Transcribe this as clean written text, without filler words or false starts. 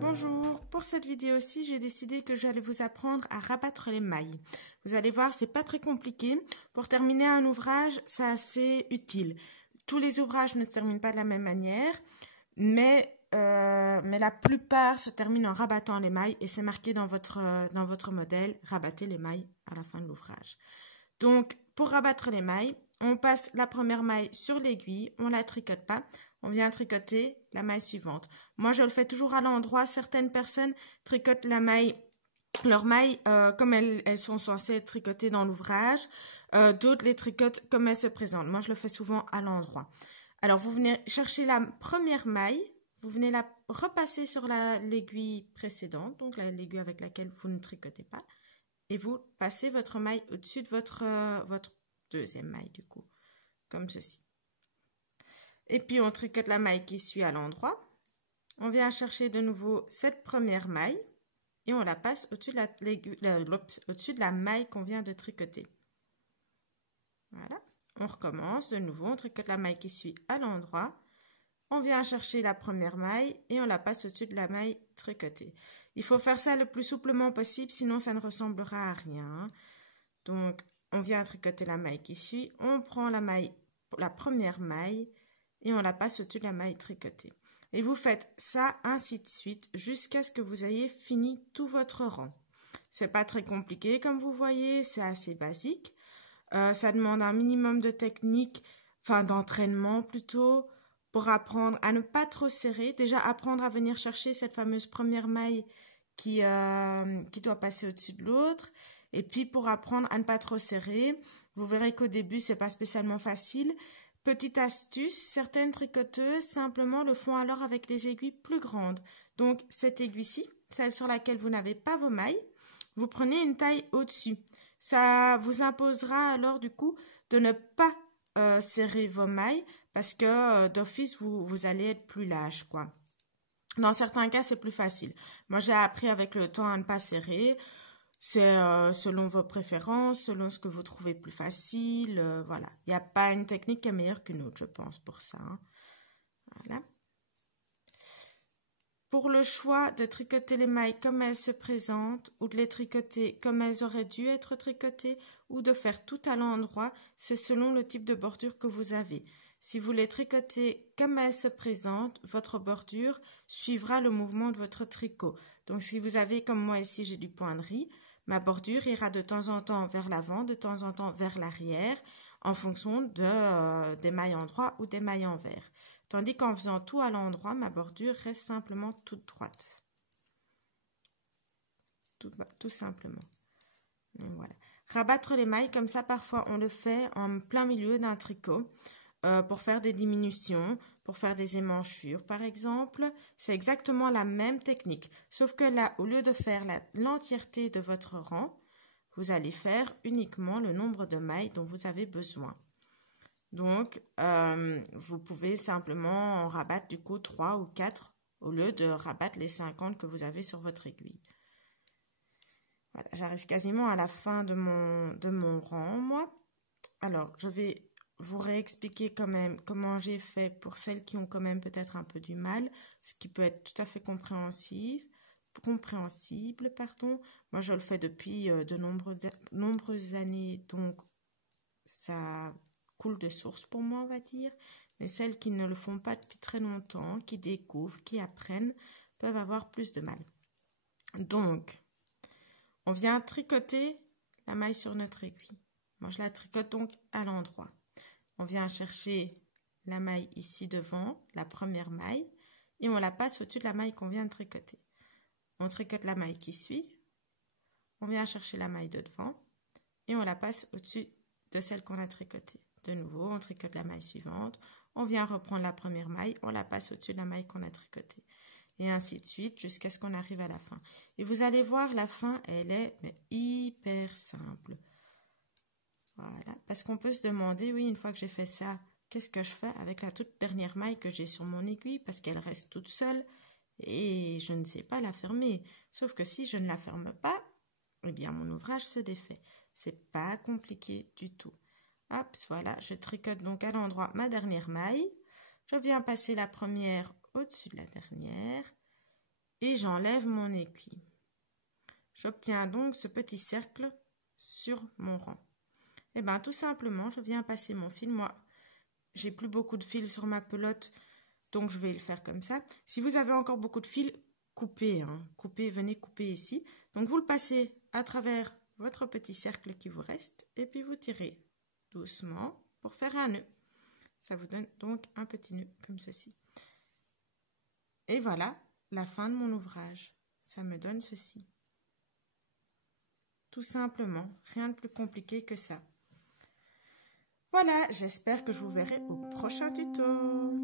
Bonjour, pour cette vidéo-ci, j'ai décidé que j'allais vous apprendre à rabattre les mailles. Vous allez voir, c'est pas très compliqué. Pour terminer un ouvrage, c'est assez utile. Tous les ouvrages ne se terminent pas de la même manière, mais la plupart se terminent en rabattant les mailles et c'est marqué dans votre modèle, rabattez les mailles à la fin de l'ouvrage. Donc, pour rabattre les mailles, on passe la première maille sur l'aiguille, on ne la tricote pas, on vient tricoter la maille suivante. Moi, je le fais toujours à l'endroit. Certaines personnes tricotent leurs mailles comme elles sont censées être tricotées dans l'ouvrage. D'autres les tricotent comme elles se présentent. Moi, je le fais souvent à l'endroit. Alors, vous venez chercher la première maille, vous venez la repasser sur l'aiguille précédente, donc l'aiguille avec laquelle vous ne tricotez pas, et vous passez votre maille au-dessus de votre deuxième maille, du coup, comme ceci. Et puis, on tricote la maille qui suit à l'endroit. On vient chercher de nouveau cette première maille et on la passe au-dessus de la maille qu'on vient de tricoter. Voilà. On recommence de nouveau. On tricote la maille qui suit à l'endroit. On vient chercher la première maille et on la passe au-dessus de la maille tricotée. Il faut faire ça le plus souplement possible, sinon ça ne ressemblera à rien. Donc, on vient tricoter la maille qui suit. On prend la première maille et on la passe au-dessus de la maille tricotée. Et vous faites ça ainsi de suite jusqu'à ce que vous ayez fini tout votre rang. C'est pas très compliqué comme vous voyez, c'est assez basique. Ça demande un minimum de technique, enfin d'entraînement plutôt, pour apprendre à ne pas trop serrer. Déjà apprendre à venir chercher cette fameuse première maille qui doit passer au-dessus de l'autre. Et puis pour apprendre à ne pas trop serrer, vous verrez qu'au début c'est pas spécialement facile. Petite astuce, certaines tricoteuses simplement le font alors avec des aiguilles plus grandes. Donc cette aiguille-ci, celle sur laquelle vous n'avez pas vos mailles, vous prenez une taille au-dessus. Ça vous imposera alors du coup de ne pas serrer vos mailles parce que d'office vous allez être plus lâche, quoi. Dans certains cas c'est plus facile. Moi j'ai appris avec le temps à ne pas serrer. C'est selon vos préférences, selon ce que vous trouvez plus facile. Voilà. Il n'y a pas une technique qui est meilleure qu'une autre, je pense, pour ça. Hein. Voilà. Pour le choix de tricoter les mailles comme elles se présentent ou de les tricoter comme elles auraient dû être tricotées ou de faire tout à l'endroit, c'est selon le type de bordure que vous avez. Si vous les tricotez comme elles se présentent, votre bordure suivra le mouvement de votre tricot. Donc, si vous avez, comme moi ici, j'ai du point de riz, ma bordure ira de temps en temps vers l'avant, de temps en temps vers l'arrière, en fonction des mailles en droit ou des mailles en vert. Tandis qu'en faisant tout à l'endroit, ma bordure reste simplement toute droite. Tout simplement. Donc, voilà. Rabattre les mailles, comme ça, parfois, on le fait en plein milieu d'un tricot. Pour faire des diminutions, pour faire des émanchures par exemple, c'est exactement la même technique, sauf que là, au lieu de faire l'entièreté de votre rang, vous allez faire uniquement le nombre de mailles dont vous avez besoin. Donc, vous pouvez simplement en rabattre du coup 3 ou 4 au lieu de rabattre les 50 que vous avez sur votre aiguille. Voilà, j'arrive quasiment à la fin de mon rang, moi. Alors, je vais vous réexpliquer quand même comment j'ai fait pour celles qui ont quand même peut-être un peu du mal, ce qui peut être tout à fait compréhensible, pardon. Moi, je le fais depuis de nombreuses années, donc ça coule de source pour moi, on va dire. Mais celles qui ne le font pas depuis très longtemps, qui découvrent, qui apprennent, peuvent avoir plus de mal. Donc, on vient tricoter la maille sur notre aiguille. Moi, je la tricote donc à l'endroit. On vient chercher la maille ici devant, la première maille, et on la passe au-dessus de la maille qu'on vient de tricoter. On tricote la maille qui suit, on vient chercher la maille de devant, et on la passe au-dessus de celle qu'on a tricotée. De nouveau, on tricote la maille suivante, on vient reprendre la première maille, on la passe au-dessus de la maille qu'on a tricotée. Et ainsi de suite, jusqu'à ce qu'on arrive à la fin. Et vous allez voir, la fin, elle est hyper simple. Voilà, parce qu'on peut se demander, oui, une fois que j'ai fait ça, qu'est-ce que je fais avec la toute dernière maille que j'ai sur mon aiguille, parce qu'elle reste toute seule et je ne sais pas la fermer. Sauf que si je ne la ferme pas, eh bien mon ouvrage se défait. C'est pas compliqué du tout. Hop, voilà, je tricote donc à l'endroit ma dernière maille. Je viens passer la première au-dessus de la dernière et j'enlève mon aiguille. J'obtiens donc ce petit cercle sur mon rang. Et bien tout simplement, je viens passer mon fil. Moi, j'ai plus beaucoup de fil sur ma pelote, donc je vais le faire comme ça. Si vous avez encore beaucoup de fil, coupez, coupez, venez couper ici. Donc vous le passez à travers votre petit cercle qui vous reste et puis vous tirez doucement pour faire un nœud. Ça vous donne donc un petit nœud comme ceci. Et voilà la fin de mon ouvrage. Ça me donne ceci. Tout simplement, rien de plus compliqué que ça. Voilà, j'espère que je vous verrai au prochain tuto.